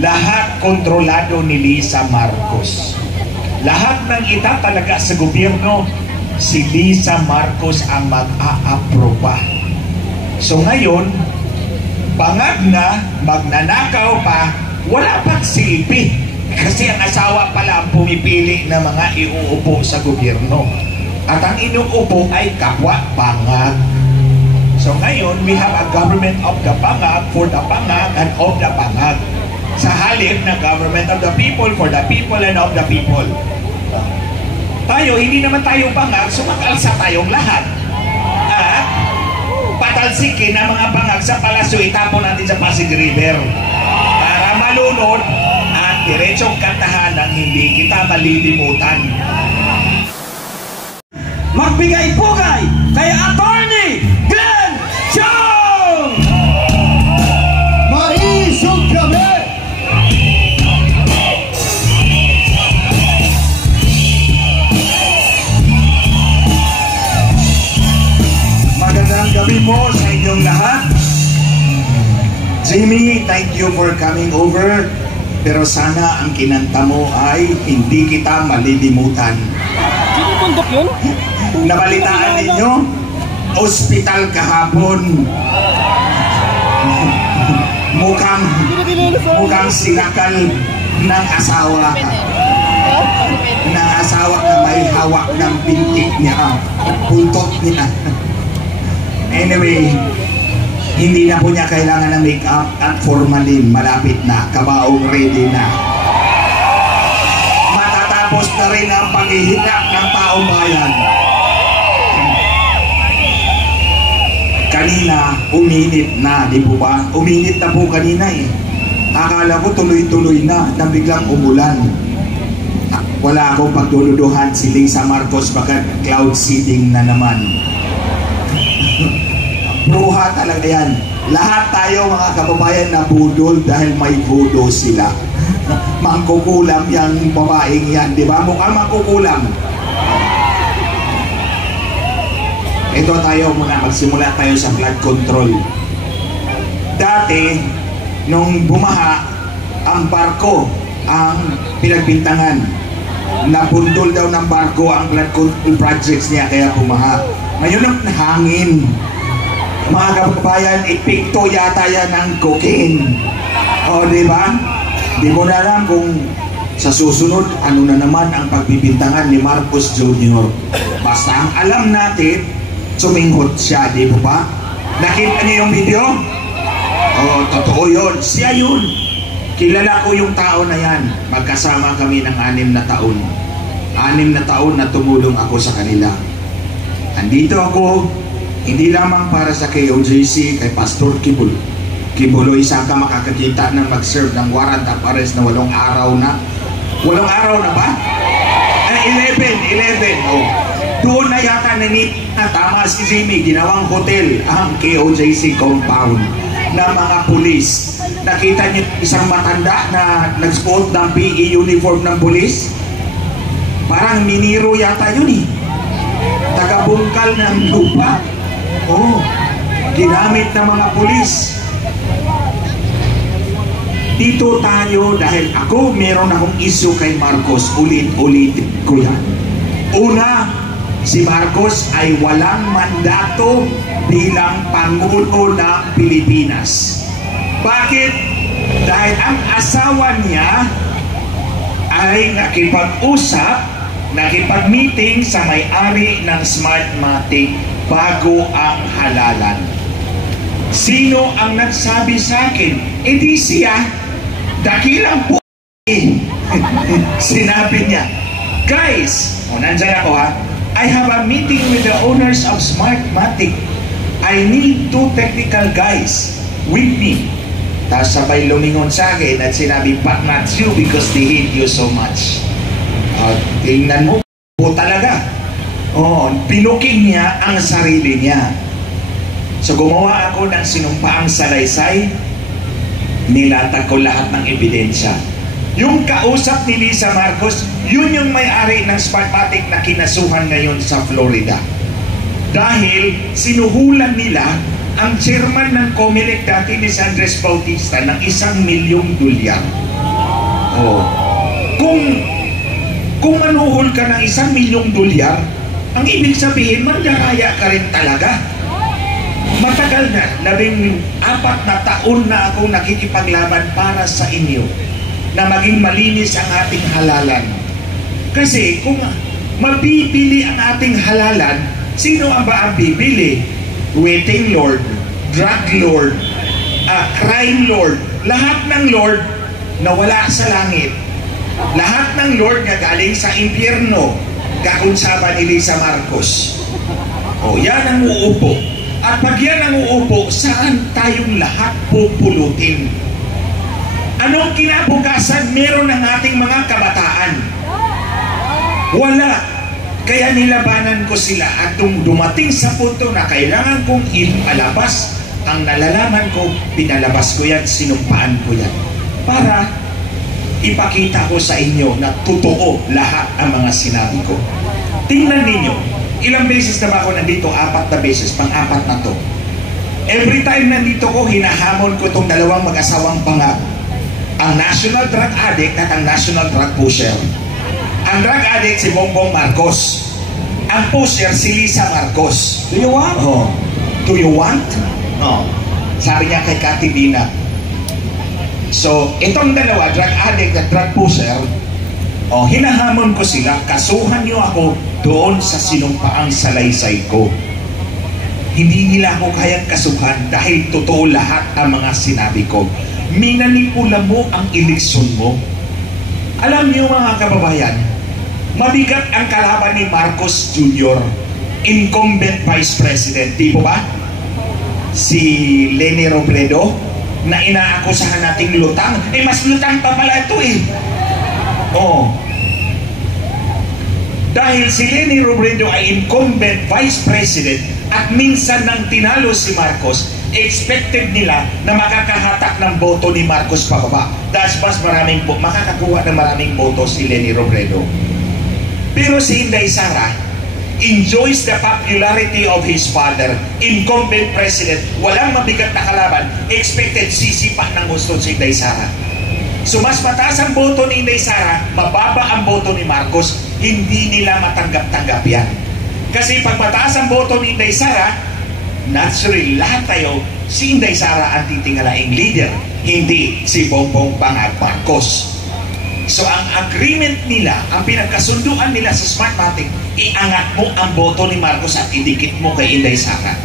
lahat kontrolado ni Lisa Marcos. Lahat ng itatalaga sa gobyerno, si Lisa Marcos ang mag-aaproba. So ngayon, bangag na, magnanakaw pa, wala pang silbi. Kasi ang asawa pala ang pumipili ng mga iuupo sa gobyerno. At ang inuupo ay kapwa bangag. So ngayon, we have a government of the bangag, for the bangag, and of the bangag. Sa halip na government of the people, for the people, and of the people. Tayo, hindi naman tayo bangag, so mag-alsa tayong lahat. At patalsikin ang mga bangag sa palasyo, itapon natin sa Pasig River. Para malunod at diretsong kantahan ng hindi kita malilimutan. Magbigay-pugay kay Attorney Glenn Chong! Marisog kami! Magandang gabi po sa inyong lahat. Jimmy, thank you for coming over. Pero sana ang kinanta mo ay hindi kita malilimutan. Sino bundok yun? Nabalitaan ninyo? Ospital kahapon. Mukhang sinakal ng asawa ka. Ng asawa na may hawak ng bintik niya. Buntot niya. Anyway, hindi na po niya kailangan ng make-up at formalin. Malapit na. Kabaong ready na. Matatapos na rin ang paghihinap ng taong bayan. Kanina, uminit na, di po ba? Uminit na po kanina eh. Akala ko tuloy-tuloy na biglang umulan. Wala akong pagduluduhan si Lisa Marcos baka cloud seeding na naman. Bruha talaga yan. Lahat tayo mga kababayan na budol dahil may voodoo sila. Mangkukulam yung babaeng yan, di ba? Mukhang mangkukulam. Ito tayo muna, magsimula tayo sa flood control. Dati, nung bumaha, ang barko ang pinagbintangan. Napundol daw ng barko ang flood control projects niya kaya bumaha. Ngayon ang hangin. Mga kababayan, ipikto yata yan ng cocaine. O, di ba? Di mo na alam kung sa susunod, ano na naman ang pagbibintangan ni Marcos Jr. Basta ang alam natin, suminghot siya, di po ba? Nakita niyo yung video? O, totoo yun. Siya yun. Kilala ko yung tao na yan. Magkasama kami ng 6 na taon. 6 na taon na tumulong ako sa kanila. Andito ako, hindi lamang para sa KOJC, kay Pastor Kibuloy. Kibuloy, saan ka makakakita ng mag-serve ng warrant of arrest na 8 araw na? 8 araw na ba? 11. Oh. Doon na yata na tama si Jimmy, ginawang hotel ang KOJC compound na mga pulis. Nakita niyo isang matanda na nagsuot ng PE uniform ng pulis? Parang miniro yata yun eh. Tagabungkal ng lupa. Oh, ginamit ng mga pulis. Dito tayo dahil ako meron akong issue kay Marcos. Ulit-ulitin ko yan. Una, si Marcos ay walang mandato bilang Pangulo ng Pilipinas. Bakit? Dahil ang asawa niya ay nakipag-meeting sa may-ari ng Smartmatic bago ang halalan. Sino ang nagsabi sa akin? E di siya, dakilang po. Sinabi niya, guys, nandyan ako ha, I have a meeting with the owners of Smartmatic. I need 2 technical guys with me. Tapos sabay lumingon sa akin at sinabi, but not you because they hate you so much. Tingnan mo po talaga. Pinuking niya ang sarili niya. So gumawa ako ng sinumpaang salaysay, nilatag ko lahat ng ebidensya. Yung kausap ni Lisa Marcos, yun yung may-ari ng Smartmatic na kinasuhan ngayon sa Florida. Dahil sinuhulan nila ang chairman ng COMELEC dati ni Andres Bautista ng $1 milyong. Oh. Kung manuhol ka ng $1,000,000, ang ibig sabihin, mandaraya ka rin talaga. Matagal na, 14 na taon na akong nakikipaglaban para sa inyo na maging malinis ang ating halalan. Kasi kung mabibili ang ating halalan, sino ang ba ang bibili? Waiting Lord, drug lord, crime lord, lahat ng lord na wala sa langit. Lahat ng lord na galing sa impyerno, kakunsaba ni Lisa Marcos. O, yan ang uupo. At pag yan ang uupo, saan tayong lahat pupulutin? Anong kinabukasan meron ng ating mga kabataan? Wala. Kaya nilabanan ko sila at dumating sa punto na kailangan kong ipalabas ang nalalaman ko, pinalabas ko yan, sinumpaan ko yan. Para ipakita ko sa inyo na totoo lahat ang mga sinabi ko. Tingnan ninyo, ilang beses na ba ako nandito? 4 na beses, pang-4 na to. Every time nandito ko, hinahamon ko itong dalawang mag-asawang pangak. Ang national drug addict at ang national drug pusher. Ang drug addict si Bongbong Marcos. Ang pusher si Lisa Marcos. Do you want? Oh. Do you want? Oh. Sabi niya kay Cathy Dina. So, itong dalawa, drug addict at drug pusher, oh, hinahamon ko sila, kasuhan niyo ako doon sa sinumpaang salaysay ko. Hindi nila ako kayang kasuhan dahil totoo lahat ang mga sinabi ko. Minanipula mo ang eleksyon mo. Alam niyo mga kababayan, mabigat ang kalaban ni Marcos Jr., incumbent Vice President. Di po ba? Si Leni Robredo, na inaakusahan nating lutang. Mas lutang pa pala ito eh. Oh. Dahil si Leni Robredo ay incumbent Vice President at minsan nang tinalo si Marcos, expected nila na makakahatak ng boto ni Marcos pababa. Dahil mas maraming makakakuha ng maraming boto si Leni Robredo. Pero si Inday Sara enjoys the popularity of his father, incumbent president, walang mabigat na kalaban, expected sisipa ng gusto si Inday Sara. So mas mataas ang boto ni Inday Sara, mababa ang boto ni Marcos, hindi nila matanggap-tanggap yan. Kasi pag mataas ang boto ni Inday Sara, naturally lahat tayo, si Inday Sara ang titingalaing leader, hindi si Bongbong Bangag Marcos. So ang agreement nila, ang pinagkasunduan nila sa Smartmatic, iangat mo ang boto ni Marcos at idikit mo kay Inday Sara.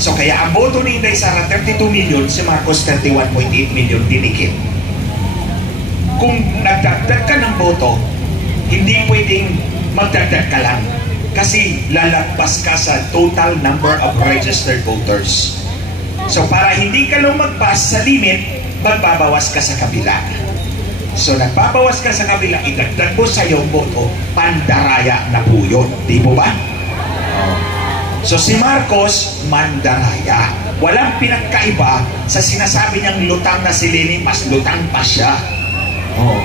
So kaya ang boto ni Inday Sara 32 million, si Marcos 31.8 million dinikit. Kung nagdagdag ka ng boto, hindi pwedeng magdagdag ka lang kasi lalagpas ka sa total number of registered voters. So para hindi ka lumagpas sa limit, magbabawas ka sa kabila. So nagbabawas ka sa kabila, idagdag mo sa iyong boto, pandaraya na po yun. Di po ba? So si Marcos, mandaraya. Walang pinagkaiba sa sinasabi niyang lutang na si Leni, mas lutang pa siya. Oh.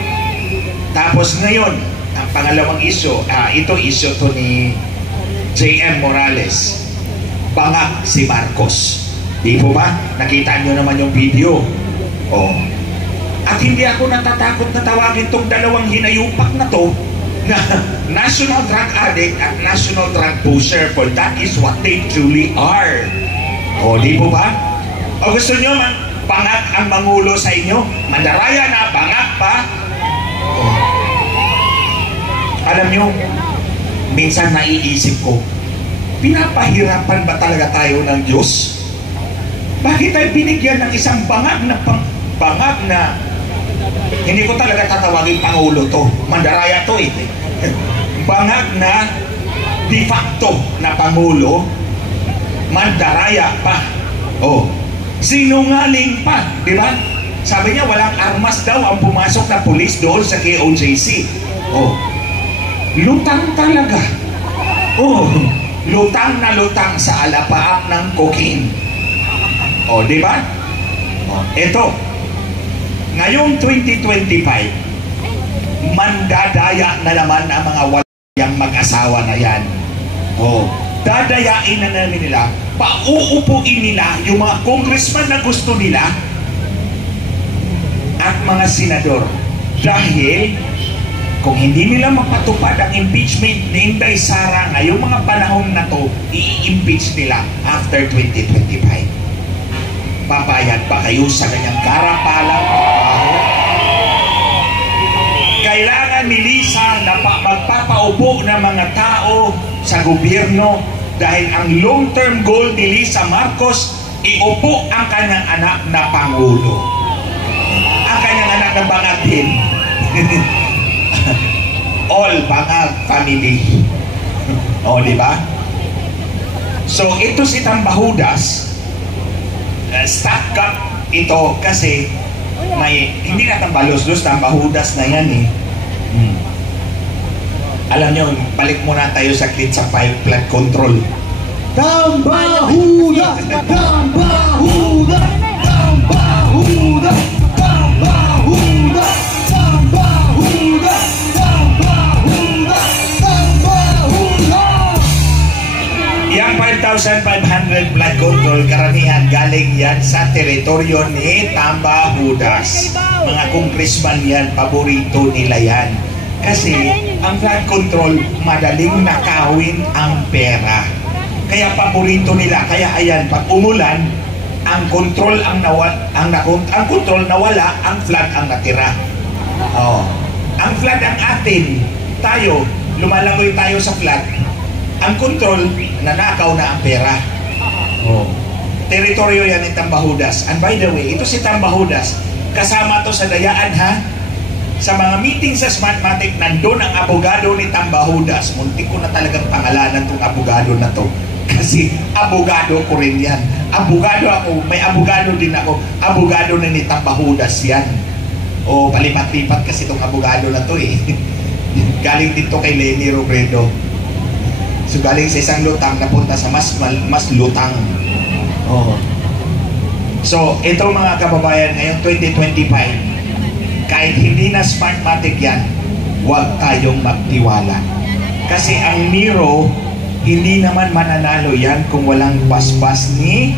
Tapos ngayon, ang pangalawang issue, ito issue to ni J.M. Morales. Bangag si Marcos. Di po ba? Nakita niyo naman yung video. Oh. At hindi ako natatakot na tawagin tong dalawang hinayupak na to na national drug addict at national drug pusher, for that is what they truly are. O, di po ba? O gusto nyo bangag ang mangulo sa inyo? Mandaraya na, bangag pa? O. Alam nyo, minsan naiisip ko, pinapahirapan ba talaga tayo ng Diyos? Bakit tayo binigyan ng isang bangag na hindi ko talaga tatawagin pangulo to, mandaraya to eh. Bangag na de facto na pangulo, mandaraya pa. Oh, sinungaling pa, di ba? Sabi niya walang armas daw ang pumasok na pulis doon sa KOJC. Oh, lutang talaga. Oh, lutang na lutang sa alapaap ng cocaine. Oh, di ba? Oh, ito. Ngayong 2025, mandadaya na naman ang mga walang mag-asawa na yan. Oh, dadayain na namin nila, pauupuin nila yung mga congressman na gusto nila at mga senador. Dahil kung hindi nila mapatupad ang impeachment ni Inday Sara ngayong mga panahon na to, i-impeach nila after 2025. Papayag ba kayo sa kanyang karapalang trabaho? Kailangan ni Lisa na magpapaupo ng mga tao sa gobyerno dahil ang long-term goal ni Lisa Marcos, iupo ang kanyang anak na Pangulo. Ang kanyang anak na bangag din. All bangag family. O, di ba? So, ito si Tambahudas, stack up ito kasi may, hindi na Tambalos-los, Tambahudas na yan eh. Alam nyo, balik muna tayo sa clit sa flood control. Tambahudas! Tambahudas! Tambahudas! Tambahudas! Tambahudas! Tambahudas! Tambahudas! Yang 5,500 flood control, karamihan galing yan sa teritoryo ni Tambahudas. Mga congressman yan, paborito nila yan. Kasi ang flood control, madaling nakawin ang pera. Kaya paborito nila. Kaya ayan, pag umulan, ang control ang control nawala, ang flood ang natira. Oh. Ang flood ang atin. Tayo, lumalangoy tayo sa flood. Ang control, nanakaw na ang pera. Oh. Teritoryo yan ni Tambahudas. And by the way, ito si Tambahudas, kasama to sa dayaan ha. Sa mga meeting sa Smartmatic, nandun ang abogado ni Tambahudas. Muntik ko na talagang pangalanan tong abogado na to. Kasi abogado ko rin yan. Abogado ako, may abogado din ako. Abogado na ni Tambahudas yan. O palipat-lipat kasi tong abogado na to eh. Galing dito kay Lenny Robredo. So galing sa isang lutang, napunta sa mas lutang. Oh. So ito mga kababayan, ngayong 2025, kahit hindi na Smartmatic yan, huwag tayong magtiwala. Kasi ang Miro, hindi naman mananalo yan kung walang basbas ni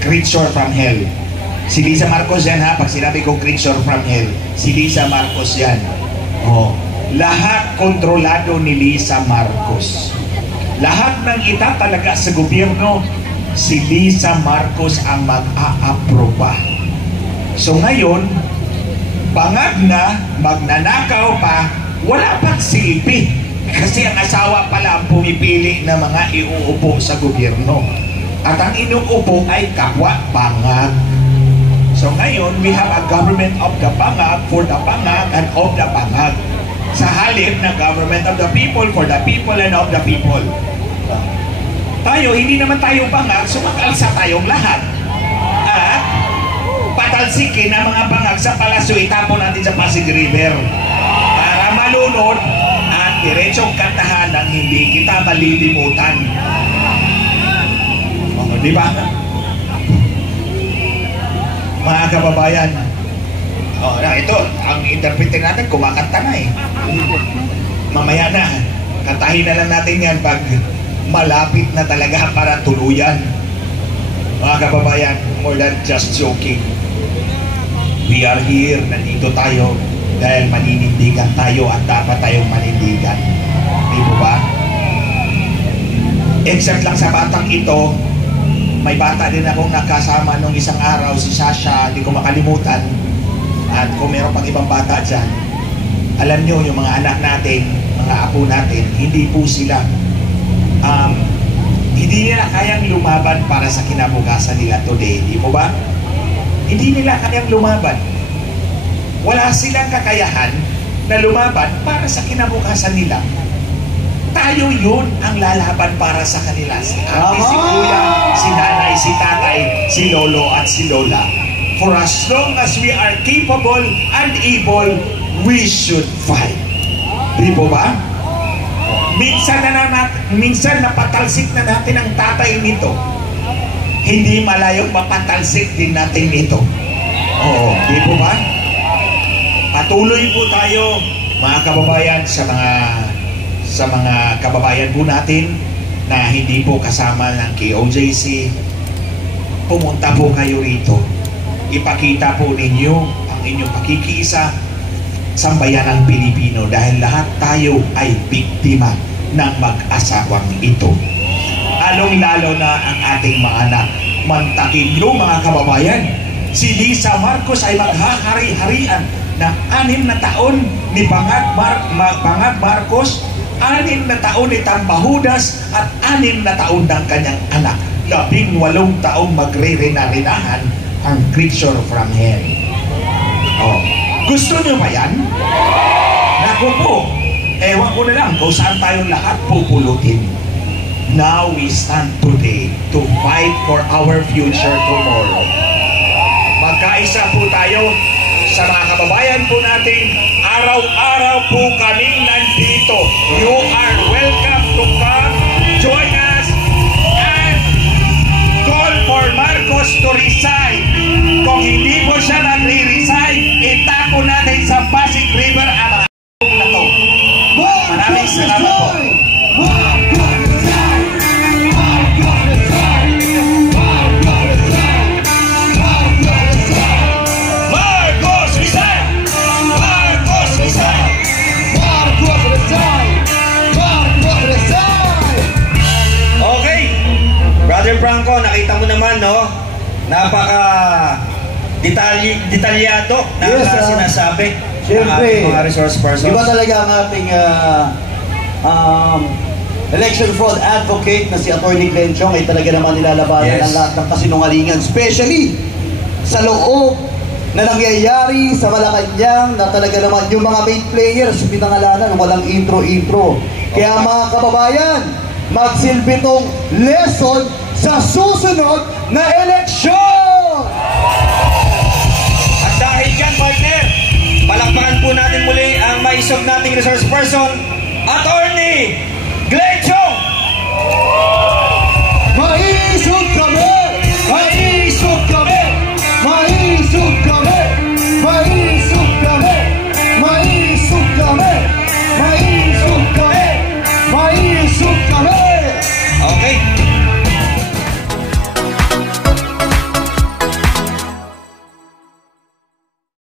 creature from hell. Si Lisa Marcos yan ha, pag sinabi ko creature from hell, si Lisa Marcos yan. Oh. Lahat kontrolado ni Lisa Marcos. Lahat ng itatalaga sa gobyerno, si Lisa Marcos ang mag-a-aproba. So ngayon, bangag na, magnanakaw pa, wala pang silbi. Kasi ang asawa pala ang pumipili na mga iuupo sa gobyerno. At ang inuupo ay kapwa bangag. So ngayon, we have a government of the bangag, for the bangag, and of the bangag. Sa halip na government of the people, for the people, and of the people. Tayo, hindi naman tayo bangag, so mag-alsa tayong lahat. At patalsikin ang mga bangag sa palasyo, itapon natin sa Pasig River para malunod at diretsong kantahan ng hindi kita malilimutan. O, di ba? Mga kababayan, ito, ang interpretin natin, kumakanta na eh. Mamaya na, kantahin na lang natin yan pag malapit na talaga para tuluyan. Mga kababayan, more than just joking. We are here, nandito tayo dahil maninindigan tayo at dapat tayong manindigan. Di ba? Except lang sa batang ito, may bata din akong nakasama nung isang araw, si Sasha, hindi ko makalimutan. At kung meron pang ibang bata dyan, alam nyo, yung mga anak natin, mga apo natin, hindi po sila hindi nila kayang lumaban para sa kinabukasan nila today, di mo ba? Hindi nila kayang lumaban. Wala silang kakayahan na lumaban para sa kinabukasan nila. Tayo yun ang lalaban para sa kanila. Si ate, si kuya, si nanay, si tatay, si lolo at si lola. For as long as we are capable and able, we should fight. Di po ba? Minsan napatalsik na natin ang tatay nito. Hindi malayong mapatalsik din natin nito. Oo, di po ba? Patuloy po tayo, mga kababayan, sa mga kababayan po natin na hindi po kasama ng KOJC. Pumunta po kayo rito. Ipakita po ninyo ang ang inyong pakikiisa sa bayanang Pilipino dahil lahat tayo ay biktima ng mag-asawang ito. Lalong-lalo na ang ating mga anak. Mantakin nyo mga kababayan, si Lisa Marcos ay maghahari-harian na 6 na taon ni Pangag Marcos, 6 na taon ni Tambahudas at 6 na taon ng kanyang anak. 18 taong magre-rena-renahan ang creature from hell. Oh. Gusto nyo ba yan? Naku po, ewan ko na lang kung saan tayong lahat pupulutin. Now we stand today to fight for our future tomorrow. Magkaisa po tayo sa mga kababayan po natin. Araw-araw po kaming nandito. You are welcome to come, join us, and call for Marcos to resign. Kung hindi po siya nagre-resign, itako natin sa Pasig River ang mga na to. Maraming salamat po. Brother Franco, nakita mo naman, no? Napaka detalyado na sinasabi ng ating mga resource persons. Iba talaga ang ating election fraud advocate na si Atty. Glenn Chong ay talaga naman nilalabanan ang lahat ng kasinungalingan, especially sa loob na nangyayari sa Malacanang na talaga naman yung mga main players pinangalanan, walang intro-intro. Kaya mga kababayan, magsilbi tong lesson sa susunod na eleksyon! At dahil dyan, partner, palakpakan po natin muli ang maisog nating resource person, Atty.